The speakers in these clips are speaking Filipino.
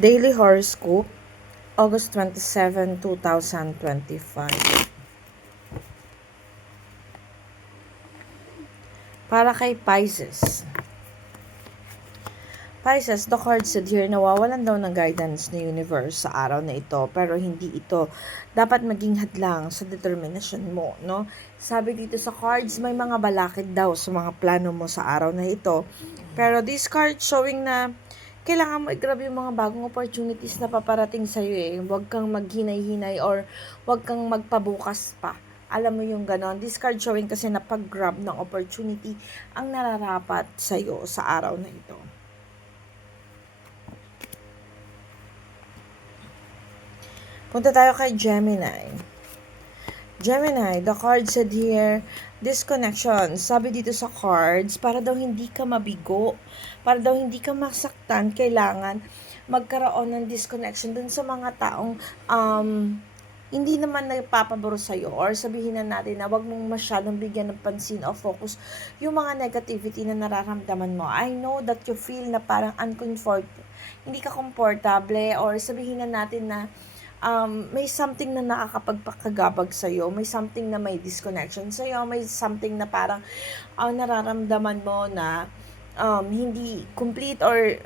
Daily Horoscope, August 27, 2025. Para kay Pisces. Pisces, the card said here, nawawalan daw ng guidance ng universe sa araw na ito, pero hindi ito dapat maging hadlang sa determinasyon mo, no? Sabi dito sa cards, may mga balakid daw sa mga plano mo sa araw na ito. Pero this card showing na kailangan mo i-grab yung mga bagong opportunities na paparating sa'yo eh. Huwag kang maghinay-hinay or huwag kang magpabukas pa. Alam mo yung ganon. This card showing kasi na pag-grab ng opportunity ang nararapat sa'yo sa araw na ito. Punta tayo kay Gemini. Gemini, the card said here, disconnection. Sabi dito sa cards, para daw hindi ka mabigo, para daw hindi ka masaktan, kailangan magkaroon ng disconnection dun sa mga taong hindi naman nagpapaboro sa'yo, or sabihin na natin na wag mong masyadong bigyan ng pansin o focus yung mga negativity na nararamdaman mo. I know that you feel na parang hindi ka komportable, or sabihin na natin na may something na nakakapagpakagabag sa'yo, may something na may disconnection sa'yo, may something na parang nararamdaman mo na hindi complete, or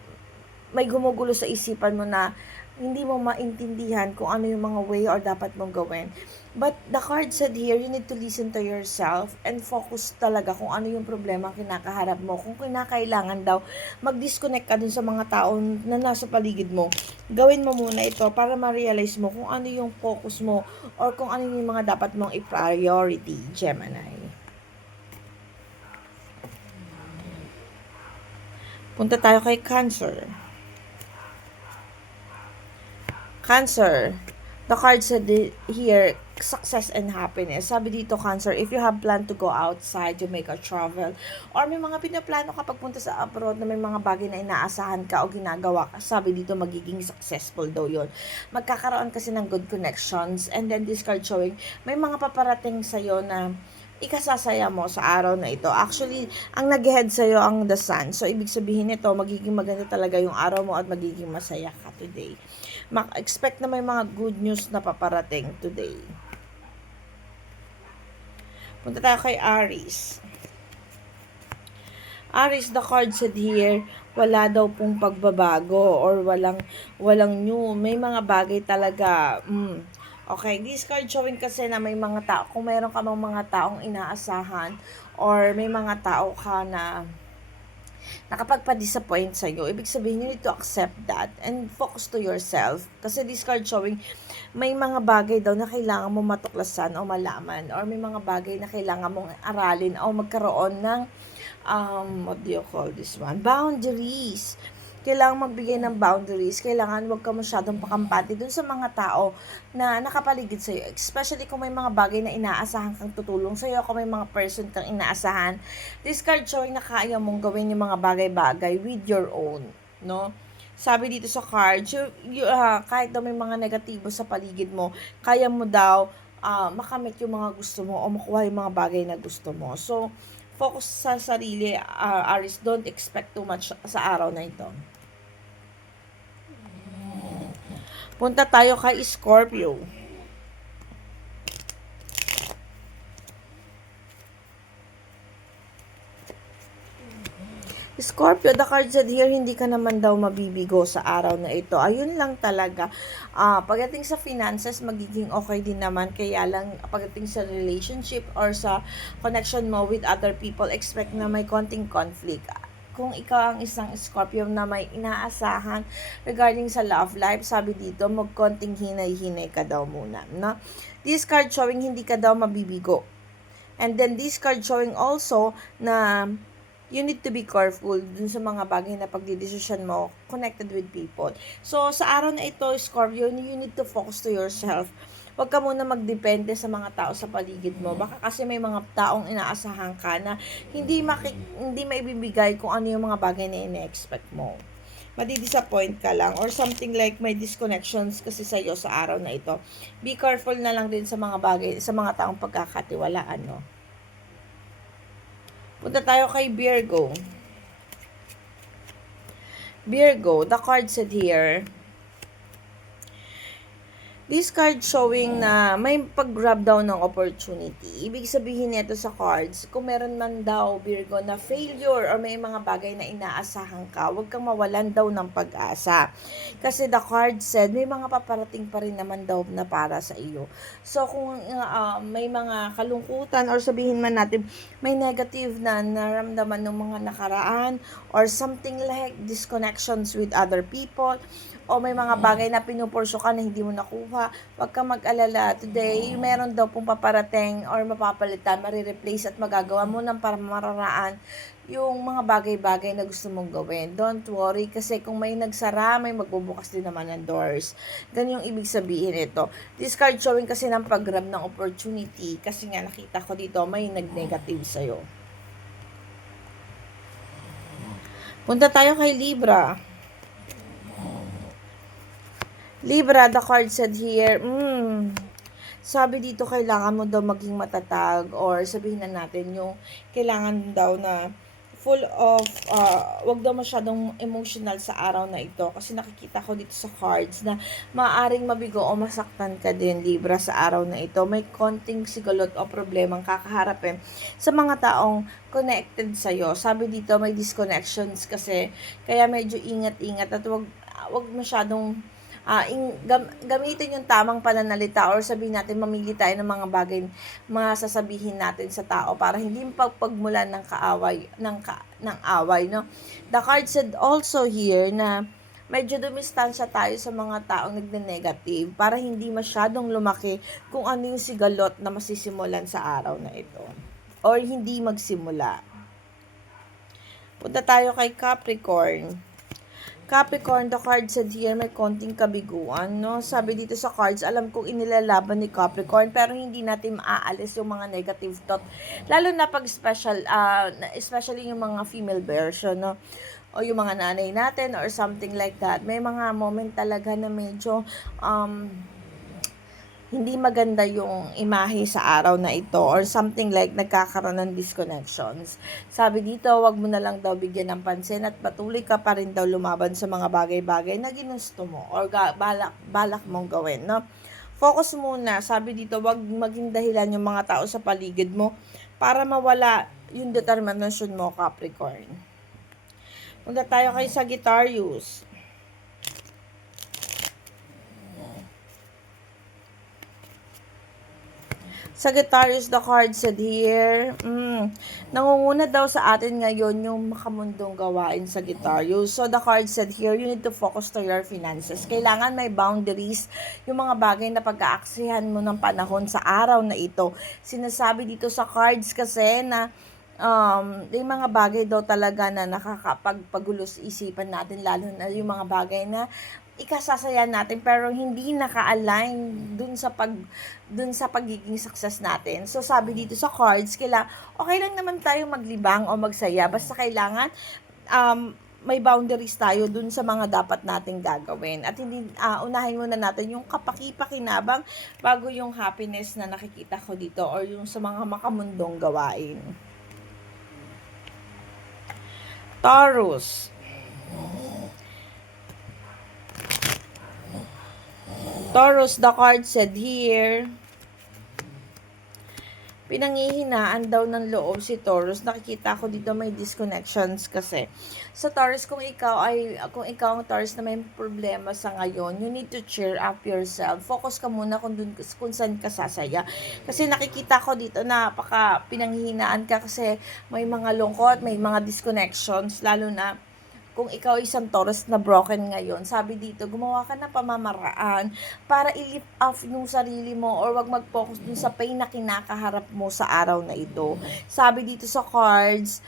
may gumugulo sa isipan mo na hindi mo maintindihan kung ano yung mga way or dapat mong gawin. But the card said here, you need to listen to yourself and focus talaga kung ano yung problema kinakaharap mo. Kung kinakailangan daw, mag-disconnect ka dun sa mga tao na nasa paligid mo. Gawin mo muna ito para ma-realize mo kung ano yung focus mo or kung ano yung mga dapat mong i-priority, Gemini. Punta tayo kay Cancer. Cancer, the card said here, success and happiness. Sabi dito, Cancer, if you have planned to go outside, you make a travel, or may mga pinaplano ka pagpunta sa abroad na may mga bagay na inaasahan ka o ginagawa ka, sabi dito, magiging successful daw yun. Magkakaroon kasi ng good connections, and then this card showing, may mga paparating sa'yo na ikasasaya mo sa araw na ito. Actually, ang nag-head sa'yo ang the sun. So, ibig sabihin nito, magiging maganda talaga yung araw mo at magiging masaya ka today. Expect na may mga good news na paparating today. Punta tayo kay Aries. Aries, the card said here, wala daw pong pagbabago or walang new. May mga bagay talaga. Okay, this card showing kasi na may mga tao, kung meron ka mga taong inaasahan or may mga tao ka na nakapagpa-disappoint sa'yo, ibig sabihin you need to accept that and focus to yourself. Kasi this card showing, may mga bagay daw na kailangan mo matuklasan o malaman, or may mga bagay na kailangan mong aralin o magkaroon ng, what do you call this one? Boundaries. Kailangan magbigay ng boundaries, kailangan wag ka masyadong pakampante dun sa mga tao na nakapaligid sa'yo, especially kung may mga bagay na inaasahan kang tutulong sa'yo, kung may mga person kang inaasahan. This card showing na kaya mong gawin yung mga bagay-bagay with your own, no? Sabi dito sa card, kahit daw may mga negatibo sa paligid mo, kaya mo daw makamit yung mga gusto mo o makuha yung mga bagay na gusto mo. So, focus sa sarili, Aries, don't expect too much sa araw na ito. Punta tayo kay Scorpio. Scorpio, the card said here, hindi ka naman daw mabibigo sa araw na ito. Ayun lang talaga. Pagdating sa finances, magiging okay din naman. Kaya lang, pagdating sa relationship or sa connection mo with other people, expect na may konting conflict. Kung ikaw ang isang Scorpio na may inaasahan regarding sa love life, sabi dito, magkonting hinay-hinay ka daw muna. No? This card showing, hindi ka daw mabibigo. And then this card showing also na you need to be careful dun sa mga bagay na pagdidesisyon mo connected with people. So, sa araw na ito, Scorpio, you need to focus to yourself. Huwag ka muna magdepende sa mga tao sa paligid mo. Baka kasi may mga taong inaasahan ka na hindi maibibigay kung ano yung mga bagay na ine-expect mo. Madi-disappoint ka lang or something like may disconnections kasi sa iyo sa araw na ito. Be careful na lang din sa mga bagay, sa mga taong pagkakatiwalaan, no? Punta tayo kay Virgo. Virgo, the card said here, This card showing na may pag-grab daw ng opportunity. Ibig sabihin nito sa cards, kung meron man daw, Virgo, na failure or may mga bagay na inaasahan ka, huwag kang mawalan daw ng pag-asa. Kasi the card said, may mga paparating pa rin naman daw na para sa iyo. So, kung may mga kalungkutan or sabihin man natin, may negative na naramdaman ng mga nakaraan or something like disconnections with other people, o may mga bagay na pinupursyo ka na hindi mo nakuha, wag kang mag-alala. Today, meron daw pong paparating or mapapalitan, marireplace at magagawa mo ng pamamaraan yung mga bagay-bagay na gusto mong gawin. Don't worry, kasi kung may nagsara, may magbubukas din naman ng doors. Ganyan yung ibig sabihin ito. This card showing kasi ng pag-grab ng opportunity, kasi nga nakita ko dito, may nag-negative sa'yo. Punta tayo kay Libra. Libra, the card said here, sabi dito kailangan mo daw maging matatag or sabihin na natin yung kailangan daw na full of, wag daw masyadong emotional sa araw na ito kasi nakikita ko dito sa cards na maaaring mabigo o masaktan ka din, Libra, sa araw na ito. May konting sigulot o problemang kakaharapin sa mga taong connected sa'yo. Sabi dito may disconnections kasi kaya medyo ingat-ingat at wag masyadong gamitin yung tamang pananalita or sabihin natin mamili tayo ng mga bagay mga sasabihin natin sa tao para hindi pagmulan ng kaaway ng away, no. The card said also here na medyo dumistansya tayo sa mga taong nagne-negative para hindi masyadong lumaki kung ano yung sigalot na masisimulan sa araw na ito or hindi magsimula. Punta tayo kay Capricorn. Capricorn, the card said here, may konting kabiguan, no? Sabi dito sa cards, alam kong inilalaban ni Capricorn, pero hindi natin maaalis yung mga negative thought. Lalo na pag especially yung mga female version, no? O yung mga nanay natin or something like that. May mga moment talaga na medyo, hindi maganda yung imahe sa araw na ito or something like nagkakaroon ng disconnections. Sabi dito, wag mo na lang daw bigyan ng pansin at patuloy ka pa rin daw lumaban sa mga bagay-bagay na ginusto mo or balak mong gawin, no? Focus muna. Sabi dito, wag maging dahilan yung mga tao sa paligid mo para mawala yung determination mo, Capricorn. Punta tayo kay Sagittarius. Sagittarius, the card said here, nangunguna daw sa atin ngayon yung makamundong gawain, Sagittarius. So, the card said here, you need to focus to your finances. Kailangan may boundaries, yung mga bagay na pag-aaksihan mo ng panahon sa araw na ito. Sinasabi dito sa cards kasi na yung mga bagay daw talaga na nakakapagpagulo sa isipan natin, lalo na yung mga bagay na ikasasaya natin pero hindi naka-align dun sa pagiging success natin. So sabi dito sa cards, okay lang naman tayo maglibang o magsaya, basta kailangan may boundaries tayo dun sa mga dapat nating gagawin at hindi unahin muna natin yung kapaki-pakinabang bago yung happiness na nakikita ko dito or yung sa mga makamundong gawain. Taurus. Taurus, the card said here, pinanghihinaan daw ng loob si Taurus. Nakikita ko dito may disconnections kasi. Sa Taurus, kung ikaw ang Taurus na may problema sa ngayon, you need to cheer up yourself. Focus ka muna kung saan ka sasaya. Kasi nakikita ko dito na pinanghihinaan ka kasi may mga lungkot, may mga disconnections, lalo na kung ikaw isang Taurus na broken ngayon, sabi dito, gumawa ka ng pamamaraan para i-lift off yung sarili mo or wag mag-focus dun sa pain na kinakaharap mo sa araw na ito. Sabi dito sa cards,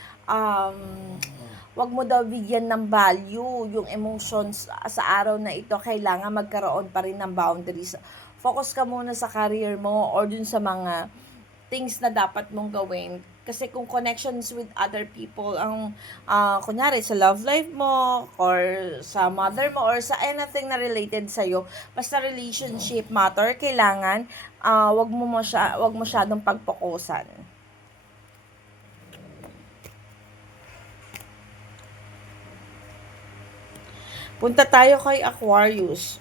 wag mo daw bigyan ng value yung emotions sa araw na ito. Kailangan magkaroon pa rin ng boundaries. Focus ka muna sa career mo or dun sa mga things na dapat mong gawin. Kasi kung connections with other people ang kunyari sa love life mo or sa mother mo or sa anything na related sa'yo, basta relationship matter, kailangan wag masyadong pagpokusan. Punta tayo kay Aquarius.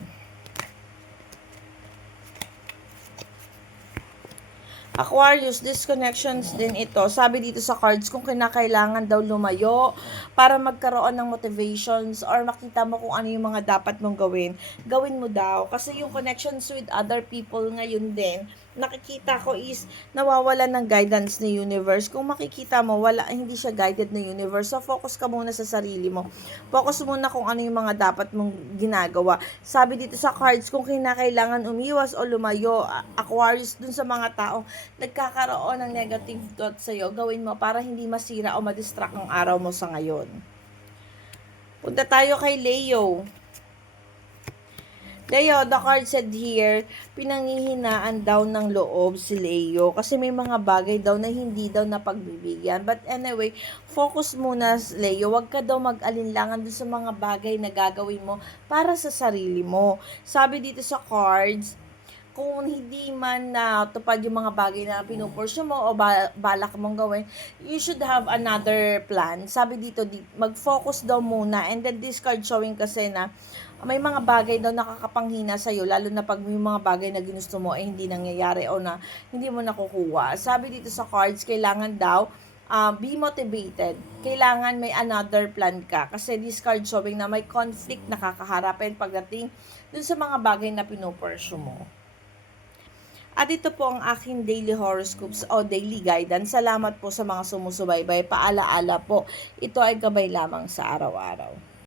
Aquarius, disconnections din ito. Sabi dito sa cards, kung kinakailangan daw lumayo para magkaroon ng motivations or makita mo kung ano yung mga dapat mong gawin, gawin mo daw. Kasi yung connections with other people ngayon din, nakikita ko is nawawalan ng guidance ni universe. Kung makikita mo, hindi siya guided na universe. So, focus ka muna sa sarili mo. Focus muna kung ano yung mga dapat mong ginagawa. Sabi dito sa cards, kung kinakailangan umiwas o lumayo, Aquarius, dun sa mga taong nagkakaroon ng negative thoughts sa'yo, gawin mo para hindi masira o madistract ang araw mo sa ngayon. Punta tayo kay Leo. Leo, the card said here, pinanghihinaan daw ng loob si Leo kasi may mga bagay daw na hindi daw napagbibigyan. But anyway, focus muna Leo, wag ka daw mag-alinlangan dun sa mga bagay na gagawin mo para sa sarili mo. Sabi dito sa cards, kung hindi man na tupad yung mga bagay na pinupursue mo o balak mong gawin, you should have another plan. Sabi dito, mag-focus daw muna. And then this card showing kasi na may mga bagay daw nakakapanghina sa'yo, lalo na pag may mga bagay na ginusto mo ay hindi nangyayari o na hindi mo nakukuha. Sabi dito sa cards, kailangan daw be motivated. Kailangan may another plan ka. Kasi this card showing na may conflict na kakaharapin pagdating dun sa mga bagay na pinupursue mo. At ito po ang aking daily horoscopes o daily guidance. Salamat po sa mga sumusubaybay. Paalaala po, ito ay gabay lamang sa araw-araw.